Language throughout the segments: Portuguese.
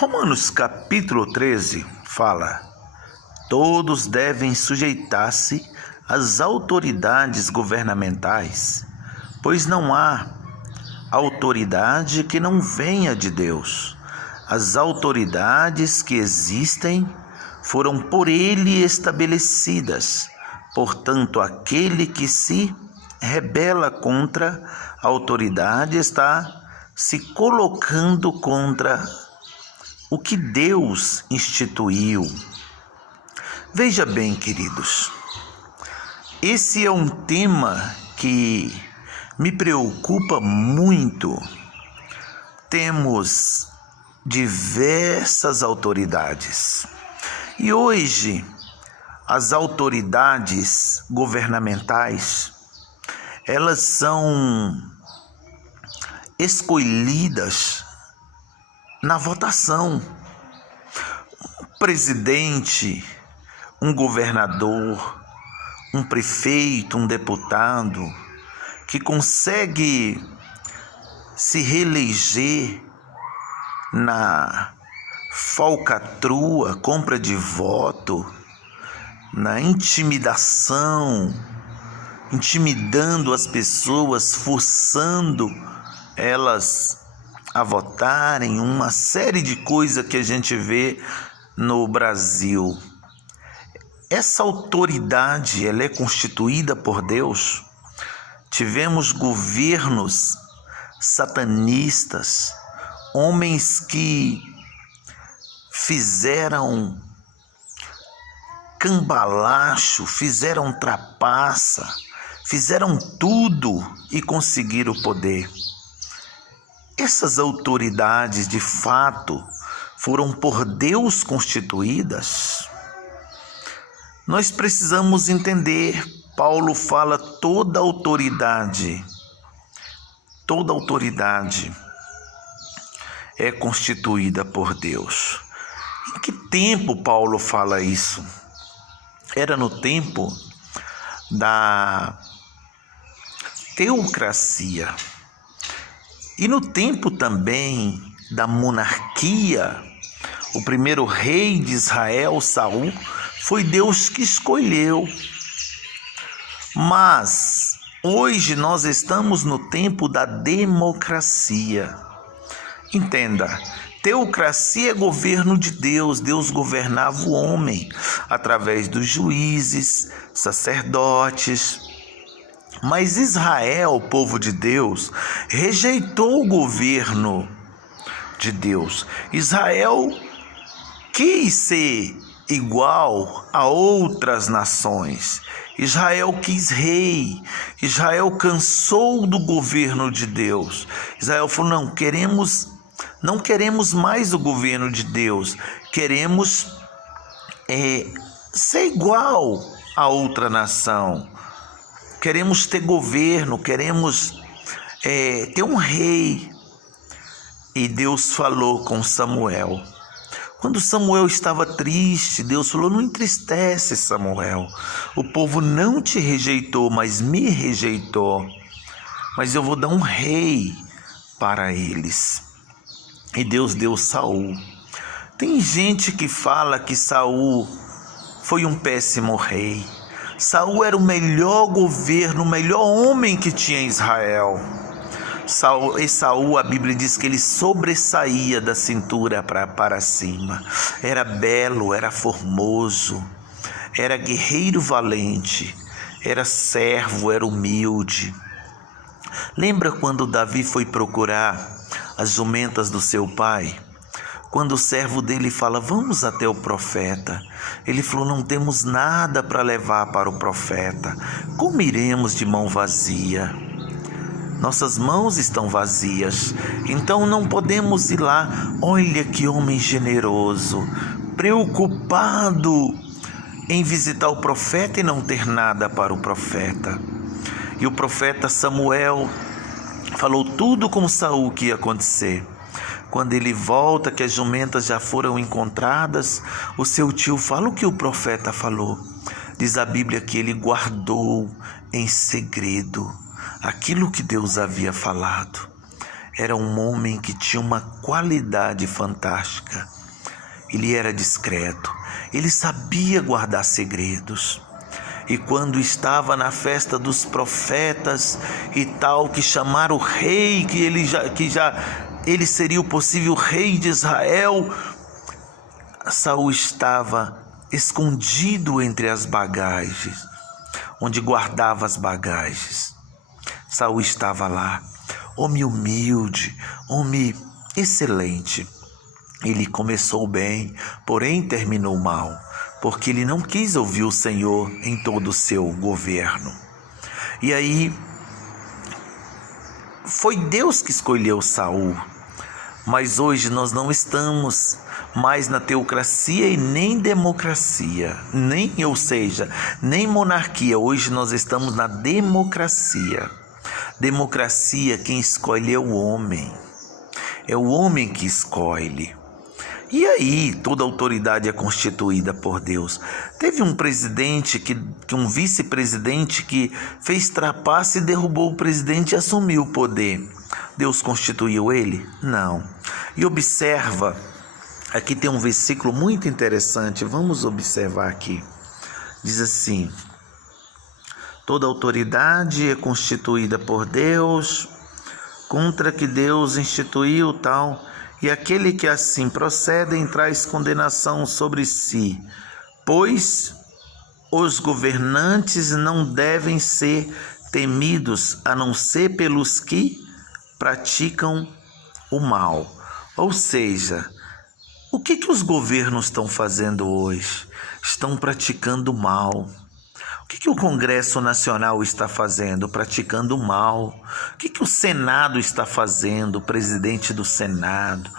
Romanos capítulo 13 fala: todos devem sujeitar-se às autoridades governamentais, pois não há autoridade que não venha de Deus. As autoridades que existem foram por Ele estabelecidas. Portanto, aquele que se rebela contra a autoridade está se colocando contra o que Deus instituiu. Veja bem, queridos, esse é um tema que me preocupa muito. Temos diversas autoridades e hoje as autoridades governamentais, elas são escolhidas na votação. Um presidente, um governador, um prefeito, um deputado que consegue se reeleger na falcatrua, compra de voto, na intimidação, intimidando as pessoas, forçando elas a votarem, uma série de coisas que a gente vê no Brasil. Essa autoridade, ela é constituída por Deus. Tivemos governos satanistas, homens que fizeram cambalacho, fizeram trapaça, fizeram tudo e conseguiram o poder. Essas autoridades, de fato, foram por Deus constituídas? Nós precisamos entender. Paulo fala toda autoridade é constituída por Deus. Em que tempo Paulo fala isso? Era no tempo da teocracia e no tempo também da monarquia. O primeiro rei de Israel, Saul, foi Deus que escolheu. Mas hoje nós estamos no tempo da democracia. Entenda, teocracia é governo de Deus. Deus governava o homem através dos juízes, sacerdotes. Mas Israel, o povo de Deus, rejeitou o governo de Deus. Israel quis ser igual a outras nações. Israel quis rei. Israel cansou do governo de Deus. Israel falou: não queremos mais o governo de Deus. Queremos ser igual a outra nação. Queremos ter governo, queremos ter um rei. E Deus falou com Samuel. Quando Samuel estava triste, Deus falou: não entristece, Samuel. O povo não te rejeitou, mas me rejeitou. Mas eu vou dar um rei para eles. E Deus deu Saul. Tem gente que fala que Saul foi um péssimo rei. Saul era o melhor governo, o melhor homem que tinha em Israel. Saul, a Bíblia diz que ele sobressaía da cintura para cima. Era belo, era formoso, era guerreiro valente, era servo, era humilde. Lembra quando Davi foi procurar as jumentas do seu pai? Quando o servo dele fala: vamos até o profeta. Ele falou: não temos nada para levar para o profeta. Como iremos de mão vazia? Nossas mãos estão vazias, então não podemos ir lá. Olha que homem generoso, preocupado em visitar o profeta e não ter nada para o profeta. E o profeta Samuel falou tudo com Saul que ia acontecer. Quando ele volta, que as jumentas já foram encontradas, o seu tio fala o que o profeta falou. Diz a Bíblia que ele guardou em segredo aquilo que Deus havia falado. era um homem que tinha uma qualidade fantástica. Ele era discreto, ele sabia guardar segredos. E quando estava na festa dos profetas e tal, que chamaram o rei, que ele seria o possível rei de Israel, Saul estava escondido entre as bagagens, onde guardava as bagagens. Saul estava lá, homem humilde, homem excelente. Ele começou bem, porém terminou mal, porque ele não quis ouvir o Senhor em todo o seu governo. E aí, foi Deus que escolheu Saul. Mas hoje nós não estamos mais na teocracia e nem democracia, nem monarquia. Hoje nós estamos na democracia. Democracia, quem escolhe é o homem. É o homem que escolhe. E aí, toda autoridade é constituída por Deus. Teve um presidente, um vice-presidente que fez trapaça e derrubou o presidente e assumiu o poder. Deus constituiu ele? Não. E observa, aqui tem um versículo muito interessante, vamos observar aqui. Diz assim: toda autoridade é constituída por Deus, contra que Deus instituiu tal, e aquele que assim procede traz condenação sobre si, pois os governantes não devem ser temidos, a não ser pelos que praticam o mal. Ou seja, o que os governos estão fazendo hoje? Estão praticando o mal. O que o Congresso Nacional está fazendo? Praticando o mal. O que o Senado está fazendo? O presidente do Senado,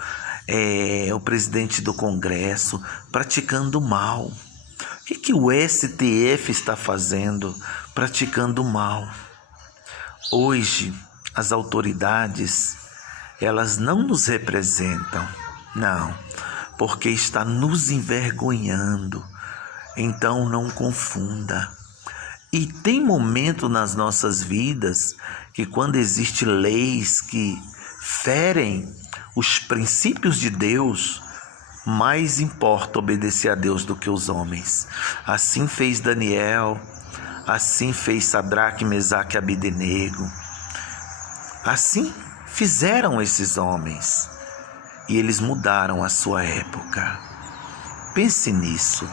o presidente do Congresso, praticando o mal. O que o STF está fazendo? Praticando o mal. Hoje, as autoridades, elas não nos representam, não, porque está nos envergonhando. Então não confunda. E tem momento nas nossas vidas que quando existem leis que ferem os princípios de Deus, mais importa obedecer a Deus do que os homens. Assim fez Daniel, assim fez Sadraque, Mesaque e Abdenego. Assim fizeram esses homens e eles mudaram a sua época. Pense nisso.